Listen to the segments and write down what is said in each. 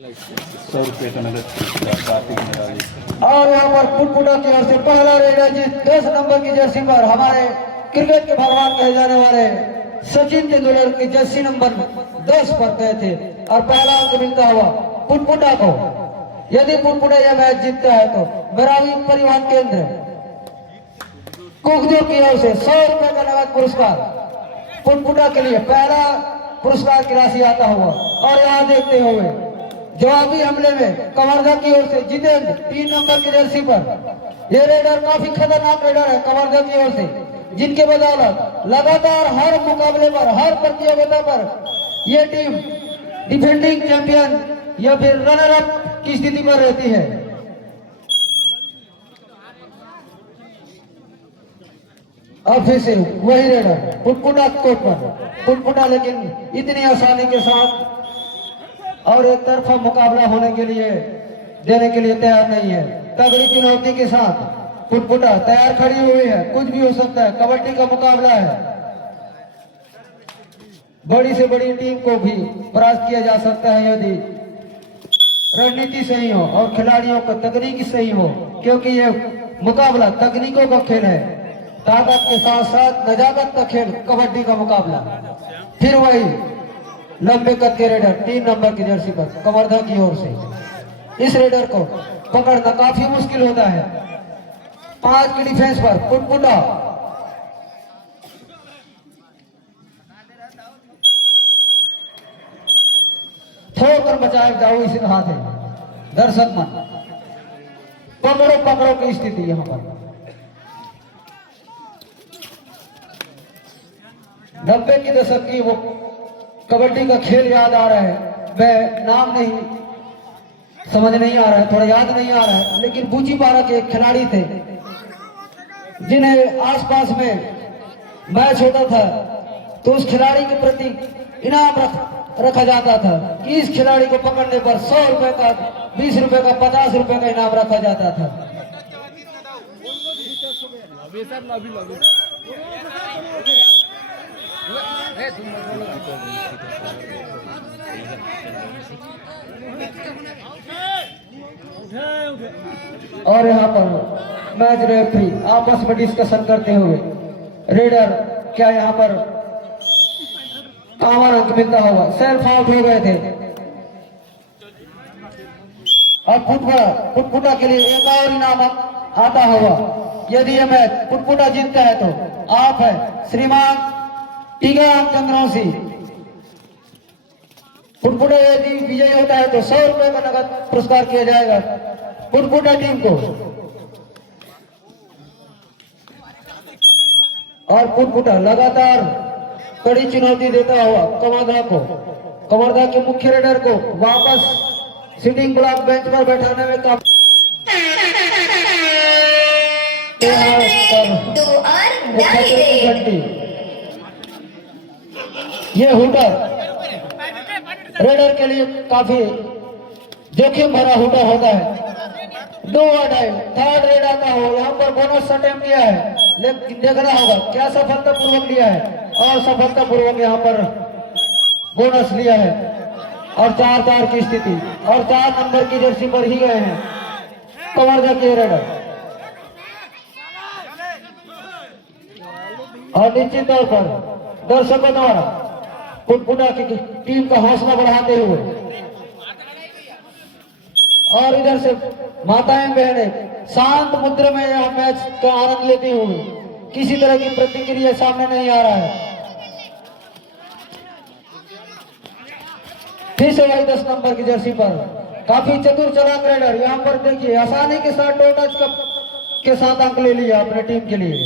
100 रुपये का नगद और यहाँ पर फुटफुटा की ओर से पहला रेड है जिस 10 नंबर की जर्सी पर हमारे क्रिकेट के भगवान कहे जाने वाले सचिन तेंदुलकर की जर्सी नंबर 10 पर गए थे और पहला अंक मिलता हुआ फुटफुटा को। यदि फुटफुटा यह मैच जीतता है तो बरावी परिवहन केंद्र कुकदो की ओर से 100 रुपए का नगद पुरस्कार फुटफुटा के लिए पहला पुरस्कार की राशि आता हुआ। और यहाँ देखते हुए जवाबी हमले में कवर्धा की ओर से जितेंद्र 3 नंबर की जर्सी पर। ये रेडर काफी खतरनाक रेडर है कवर्धा की ओर से, जिनके बदौलत लगातार हर मुकाबले पर हर प्रतियोगिता पर ये टीम डिफेंडिंग चैंपियन या फिर रनर अप की स्थिति पर रहती है। अब फिर से वही रेडर फुटफुटा कोर्ट पर फुटफुटा, लेकिन इतनी आसानी के साथ और एक तरफा मुकाबला होने के लिए देने के लिए तैयार नहीं है। तगड़ी चुनौती के साथ फुटफुटा तैयार खड़ी हुई है, कुछ भी हो सकता है, कबड्डी का मुकाबला है। बड़ी से बड़ी टीम को भी परास्त किया जा सकता है यदि रणनीति सही हो और खिलाड़ियों का तकनीकी सही हो, क्योंकि ये मुकाबला तकनीकों का खेल है। ताकत के साथ साथ नजाकत का खेल कबड्डी का मुकाबला। फिर वही लंबे कद के रेडर 3 नंबर की जर्सी पर कवर्धा की ओर से। इस रेडर को पकड़ना काफी मुश्किल होता है। 5 की डिफेंस पर फुटफुटा थोकर बचाए जाओ इसे हाथ है। दर्शक मन पकड़ो पकड़ो की स्थिति यहाँ पर 90 की दशक की वो कबड्डी का खेल याद आ रहा है। मैं नाम नहीं समझ नहीं आ रहा है, थोड़ा याद नहीं आ रहा है, लेकिन बूची पारा के एक खिलाड़ी थे जिन्हें आसपास में मैच होता था तो उस खिलाड़ी के प्रति इनाम रखा जाता था कि इस खिलाड़ी को पकड़ने पर 100 रुपए का, 20 रुपए का, 50 रुपए का इनाम रखा जाता था। और यहाँ पर मैच रेफरी आपस में डिस्कशन करते हुए रेडर क्या यहाँ पर कामन अंक मिलता होगा, सेल्फ आउट हो गए थे। अब फुटफुटा के लिए एक और इनाम आता होगा यदि यह मैच फुटफुटा जीतता है तो। आप है श्रीमान टीकाराम चंद्रवंशी। फुटफुटा यदि विजयी होता है तो 100 रुपए का नगद पुरस्कार किया जाएगा फुटफुटा टीम को। और फुटफुटा लगातार कड़ी चुनौती देता हुआ कवर्धा के मुख्य रेडर को वापस सिटिंग ब्लॉक बेंच पर बैठाने में काम। ये हुटर रेडर के लिए काफी जोखिम भरा हुटर होता है। 2 थर्ड रेड आता हो, यहाँ पर बोनस अटेम्प्ट किया है, लेकिन देखना होगा क्या सफलतापूर्वक लिया है। और सफलतापूर्वक यहाँ पर बोनस लिया है और 4-4 की स्थिति और 4 नंबर की जर्सी पर ही गए हैं कवर्धा के रेडर। और निश्चित तौर पर दर्शकों द्वारा फुटफुटा की टीम का हौसला बढ़ाते हुए और इधर से माताएं बहनें शांत मुद्रा में यह मैच का आनंद लेते हुए, किसी तरह की प्रतिक्रिया सामने नहीं आ रहा है। फिर से वही 10 नंबर की जर्सी पर काफी चतुर चालाक रेडर यहाँ पर देखिए आसानी के साथ 2 टच के साथ अंक ले लिया अपने टीम के लिए।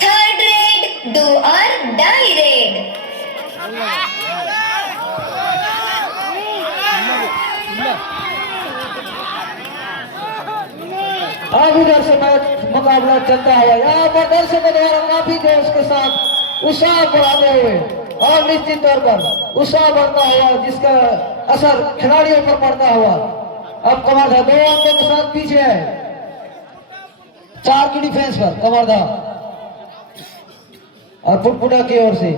थर्ड रेड, डू और डाई रेड। अब इधर से मैच मुकाबला चलता है। यहाँ पर दर्शकों द्वारा काफी जोश के साथ उत्साह बढ़ाते हुए और निश्चित तौर पर उत्साह बढ़ता हुआ जिसका असर खिलाड़ियों पर पड़ता हुआ। अब कवर्धा 2 अंकों के साथ पीछे है 4 की डिफेंस पर कवर्धा। और फुटफुटा की ओर से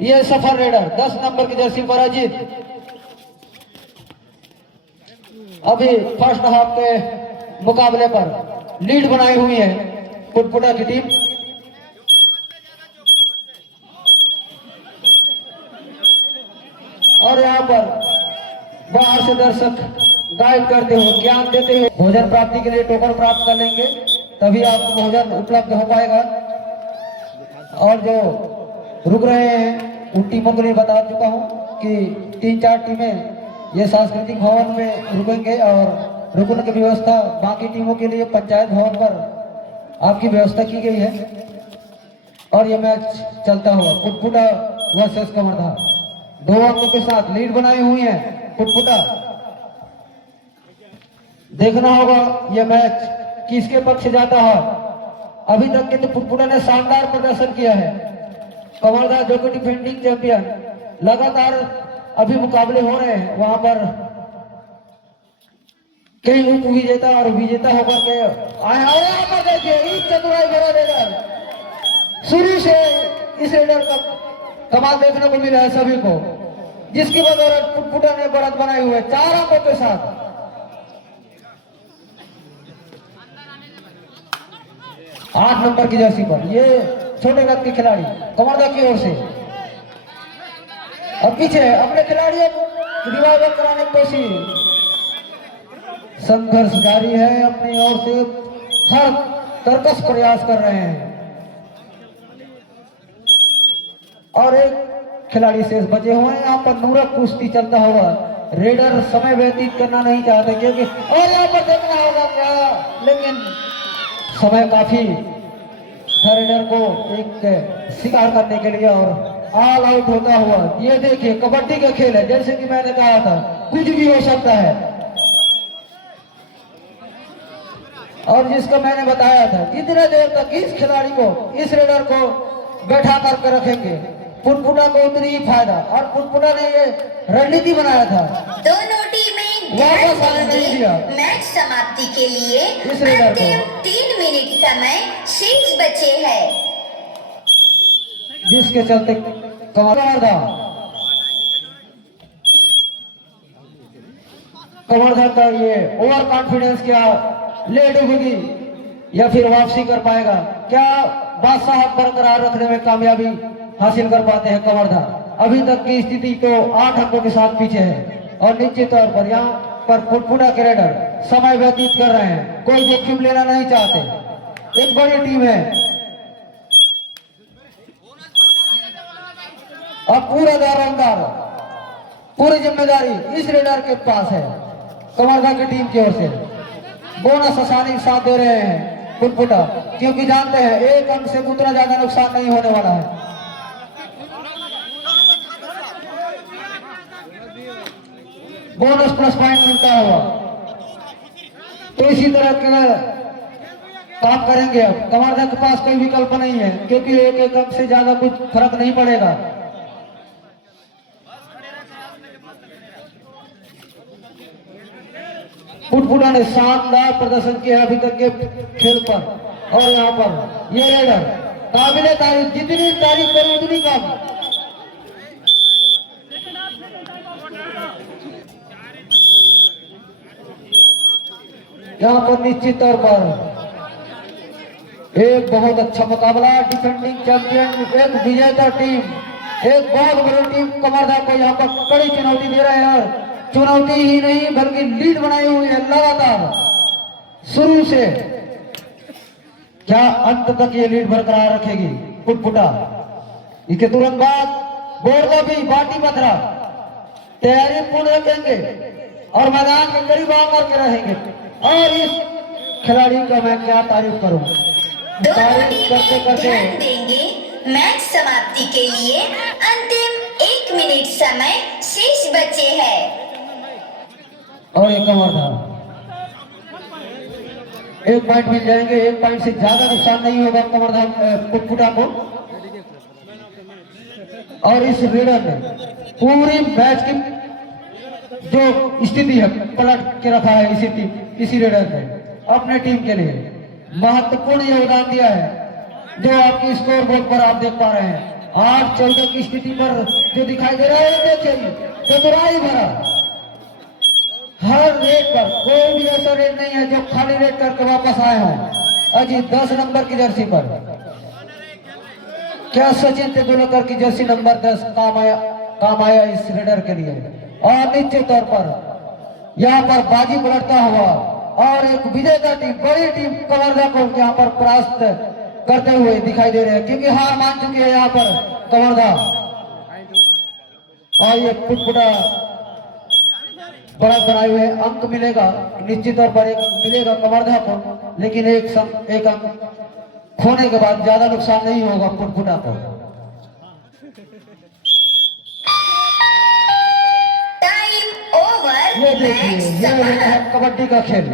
ये सफर रेडर 10 नंबर की जर्सी पर अजीत अभी फर्स्ट हाफ के मुकाबले पर लीड बनाई हुई है पुटपुटा की टीम। और यहाँ पर बाहर से दर्शक गाइड करते हुए ज्ञान देते हुए भोजन प्राप्ति के लिए टोकन प्राप्त कर लेंगे, तभी आपको भोजन उपलब्ध हो पाएगा। और जो रुक रहे हैं उन टीमों के लिए बता चुका हूँ कि 3-4 टीमें ये सांस्कृतिक भवन में रुकेंगे और रुकने की व्यवस्था बाकी टीमों के लिए पंचायत भवन पर आपकी व्यवस्था की गई है। और ये मैच चलता हुआ पुटपुटा वर्सेस कवर्धा 2 अंकों के साथ लीड बनाई हुई है पुटपुटा। देखना होगा यह मैच किसके पक्ष जाता है। अभी तक के तो पुटपुटा ने शानदार प्रदर्शन किया है। कवर्धा जो कि डिफेंडिंग चैंपियन, लगातार अभी मुकाबले हो रहे हैं, वहां पर कई उप विजेता और विजेता होकर के आए। और यहाँ पर देखिए इस चतुराई भरा रेडर, शुरू से इस रेडर का कमाल देखने को मिला है सभी को, जिसकी बदौलत पुटपुटा ने बढ़त बनाए हुए 4 अंकों के साथ। आठ नंबर की जर्सी पर ये छोटे कद के खिलाड़ी कवर्धा की ओर से, और पीछे अपने खिलाड़ियों को रिवाइवल कराने की कोशिश, संघर्ष जारी है, अपनी ओर से हर तरकस प्रयास कर रहे हैं। और एक खिलाड़ी शेष बचे हुए हैं। यहाँ पर नूरक कुश्ती चलता हुआ, रेडर समय व्यतीत करना नहीं चाहते क्योंकि, और यहाँ पर देखना होगा क्या, लेकिन समय काफी रेडर को एक शिकार करने के लिए और ऑल आउट होता हुआ। ये देखिए कबड्डी का खेल है, जैसे कि मैंने कहा था कुछ भी हो सकता है। और जिसको मैंने बताया था जितने देर तक इस खिलाड़ी को, इस रेडर को बैठा करके रखेंगे पुटपुटा को उतनी ही फायदा। और पुटपुटा ने ये रणनीति बनाया था, दोनों टीमें वापस आने नहीं दिया। मैच समाप्ति के लिए इस रेडर को अंतिम 3 मिनट समय शेष बचे हैं, जिसके चलते कवर्धा का ये ओवर कॉन्फिडेंस क्या लेट होगी या फिर वापसी कर पाएगा, क्या बादशाह बरकरार रखने में कामयाबी हासिल कर पाते हैं कवर्धा। अभी तक की स्थिति तो 8 अंकों के साथ पीछे है। और निश्चित तौर पर यहाँ पर पुटपुटा के रेडर समय व्यतीत कर रहे हैं, कोई जोखिम लेना नहीं चाहते। एक बड़ी टीम है और पूरा दारोमदार, पूरी जिम्मेदारी इस रेडर के पास है कवर्धा की टीम की ओर से। बोनस आसानी के साथ दे रहे हैं पुटपुटा, क्योंकि जानते हैं 1 अंक से उतना ज्यादा नुकसान नहीं होने वाला है। बोनस प्लस पॉइंट मिलता होगा, तो इसी तरह के काम करेंगे। अब कवर्धा के पास कोई विकल्प नहीं है, क्योंकि 1 अंक से ज्यादा कुछ फर्क नहीं पड़ेगा। पुटपुटा ने शानदार प्रदर्शन किया अभी तक के खेल पर। और यहाँ पर ये रेडर काबिले तारीफ, जितनी तारीफ करो उतनी कम। यहाँ पर निश्चित तौर पर एक बहुत अच्छा मुकाबला, डिफेंडिंग चैंपियन, एक विजेता टीम, एक बहुत बड़ी टीम कवर्धा को यहाँ पर कड़ी चुनौती दे रहे हैं। चुनौती ही नहीं बल्कि लीड बनाई हुई है लगातार शुरू से। क्या अंत तक ये लीड बरकरार रखेगी पुटपुटा? इसके तुरंत बाद बोर्डो भी बाटी पथरा तैयारी पूर्ण रखेंगे और मैदान में करीब आकर के रहेंगे। और इस खिलाड़ी का मैं क्या तारीफ करूं, तारीफ करते करते ध्यान देंगे। मैच समाप्ति के लिए अंतिम 1 मिनट समय शेष बचे हैं। और एक कवर्धा 1 पॉइंट मिल जाएंगे, 1 पॉइंट से ज्यादा नुकसान नहीं होगा कवर्धा पुटपुटा को। और इस रेडर ने पूरी मैच की जो स्थिति है पलट के रखा है। इसी रेडर ने अपने टीम के लिए महत्वपूर्ण योगदान दिया है, जो आपकी स्कोर बोर्ड पर आप देख पा रहे हैं। 8-14 की स्थिति पर जो दिखाई दे रहा है, देखिए चतुराई भरा हर रेट पर कोई भी ऐसा रेट नहीं है जो खाली रेट करके वापस आए हो। अजी 10 नंबर की जर्सी पर क्या सचिन तेंदुलकर की जर्सी नंबर 10 काम आया इस रेडर के लिए। और निश्चित तौर पर यहाँ पर बाजी पलटता हुआ और एक विजेता टीम, बड़ी टीम कवर्धा को यहाँ पर परास्त करते हुए दिखाई दे रहे हैं, क्योंकि हार मान चुकी है यहाँ पर कवर्धा। और ये पुटपुटा बड़ा बनाए हुए अंक मिलेगा, निश्चित तौर पर एक मिलेगा कवर्धा को, लेकिन एक अंक खोने के बाद ज्यादा नुकसान नहीं होगा पुटपुटा को। Time over. ये देखिए, ये है कबड्डी का खेल।